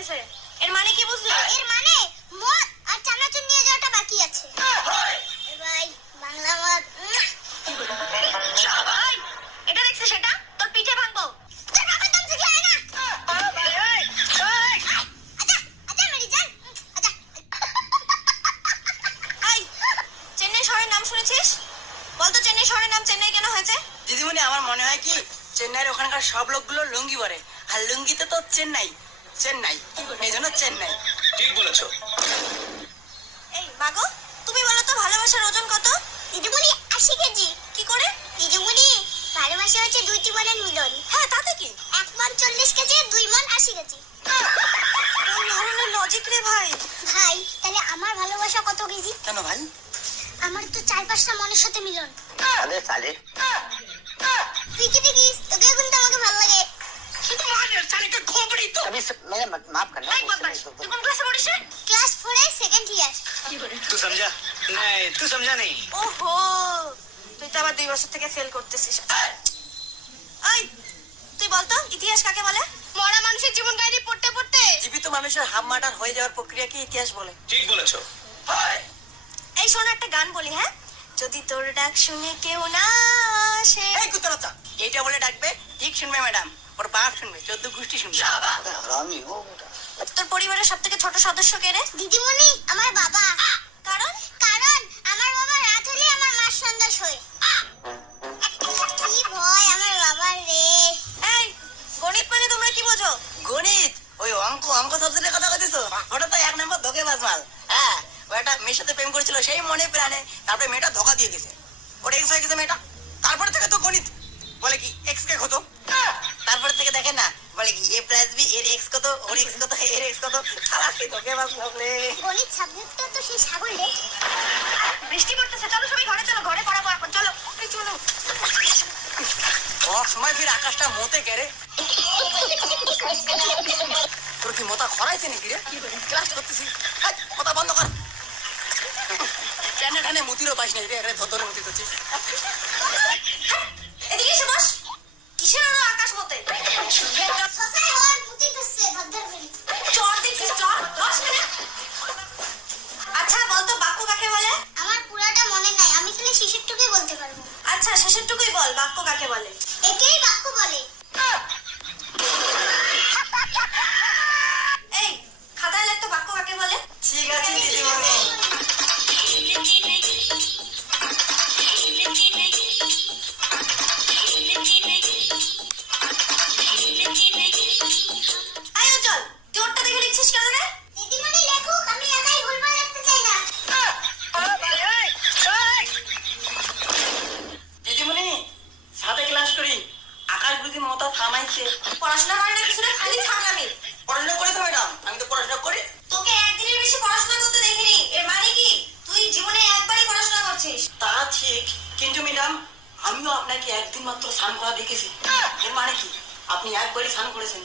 গেছে। এর মানে কি বুঝলে? এর মানে মদ আর চানাচুর নিয়ে যাওয়াটা বাকি আছে। ভাই বাংলা মদ। ভাই এটা দেখছিস সেটা? তোর পিঠে ভাঙবো। তোর বাবার দম থেকে আয় না। আচ্ছা আচ্ছা মেরি জান আচ্ছা। এই চেন্নাই শহরের নাম শুনেছিস? বলতো চেন্নাই শহরের নাম চেন্নাই কেন হয়েছে? দিদিমণি আমার মনে হয় কি চেন্নাইয়ের ওখানকার সব লোকগুলো লুঙ্গি পরে, আর লুঙ্গিতে তো চেন্নাই চেন্নাই, এই জন্য চেন্নাই। ঠিক বলেছো। এই মাগো তুমি বলো তো ভালোবাসার ওজন কত? দিদিমণি 80 কেজি। কি করে? দিদিমণি ভালোবাসা হচ্ছে দুই জীবনের মিলন। হ্যাঁ তাতে কি? 1 মণ 40 কেজি 2 মণ 80 কেজি। কোন ধরনের লজিক রে ভাই? ভাই তাহলে আমার ভালোবাসা কত কেজি? কেন ভাই? আমার তো 4-5টা মনের সাথে মিলন। আরে সালে তুই কি দেখিস? তোকে কিন্তু আমাকে ভালো লাগে। अभी मैं माफ करना এই বদমাশ তুই কোন ক্লাসে পড়িস রে? ক্লাস 4 এর সেকেন্ড ইয়ার। तू समझा नहीं, तू समझा नहीं। ওহো তুই তো আবার 2 বছর থেকে ফেল করতেছিস। এই তুই বলতো ইতিহাস কাকে বলে? মরা মানুষের জীবন কাহিনী পড়তে পড়তে জীবিত মানুষের হাফ মার্টার হয়ে যাওয়ার প্রক্রিয়াকে ইতিহাস বলে। ঠিক বলেছো। এই শোনো একটা গান বলি, হ্যাঁ? যদি তোর ডাক শুনে কেউ না আসে। এই কুতরতা, এইটা বলে ডাকবে, ঠিক শুনবে ম্যাডাম, ওর বাপ শুনবে, 14 গোষ্ঠী শুনবে। हरामी हो बेटा। তোর পরিবারের সব থেকে ছোট সদস্য কে রে? দিদিমণি আমার বাবা। কারণ কারণ আমার বাবা রাত হলে আমার মার সঙ্গে শোয়। কি ভয় আমার বাবার রে। এই গণিত মানে তোমরা কি বোঝো? গণিত ওই অঙ্ক অঙ্ক সাবজেক্টের কথা কইতেছো? ওটা তো 1 নম্বর ধোঁকেবাজ মাল। হ্যাঁ, ও একটা মেয়ের সাথে প্রেম করেছিল সেই মনে প্রাণে, তারপরে মেয়েটা ধোঁকা দিয়ে গেছে, ওর এক্স হয়ে গেছে মেয়েটা। তারপরে থেকে তো গণিত বলে কি এক্স কে কত, তারপরে থেকে দেখেন না বলে কি a + b এর এক্স কত, ওর এক্স কত, এর এক্স কত। খালা কি ধোঁকেবাজ বলে। গণিত সাবজেক্টটা তো সেই ছাগল রে। বৃষ্টি পড়তেছে, চলো সবাই ঘরে চলো, ঘরে পড়াবো এখন, চলো এই চলো। ওর সময় ফির আকাশটা মতে কেড়ে। তোর কি মোতা খরাইছে নাকি রে? ক্লাস করতেছি, হাই, মোতা বন্ধ কর। টানে টানে মুতিরও পাইস নাই রে, আরে ধরে মুতি করছিস। এদিকে এসে বস। কিসের আরো আকাশ মতে? সসাই হওয়ার মুতি ধরছে ভদ্র বেরি। চর দেখছিস, চর বস এখানে। আচ্ছা বলতো বাক্য কাকে বলে? আমার পুরাটা মনে নাই, আমি খালি শেষেরটুকুই বলতে পারবো। আচ্ছা শেষেরটুকুই বল, বাক্য কাকে বলে? একেই বাক্য বলে। এই খাতায় লেখ তো বাক্য কাকে বলে? ঠিক আছে দিদিমণি। আয় চল, তুই ওরটা দেখে লিখছিস কেন রে? দিদিমণি লেখুক, আমি একাই ভুলভাল লিখতে চাই না। দিদিমণি সাথে ক্লাস করি, আকাশ বুঝি মোতা থামাইছে। পড়াশোনা করে না কিছু না, খালি ছাড়লামি। পড়াশোনা করি তো ম্যাডাম, আমি তো পড়াশোনা করি। তোকে একদিনের বেশি পড়াশোনা করতে দেখিনি, এর মানে কি তুই জীবনে একবারই পড়াশোনা করছিস? তা ঠিক, কিন্তু ম্যাডাম আমিও আপনাকে একদিন মাত্র স্নান করা দেখেছি। এর মানে কি আপনি একবারই স্নান করেছেন,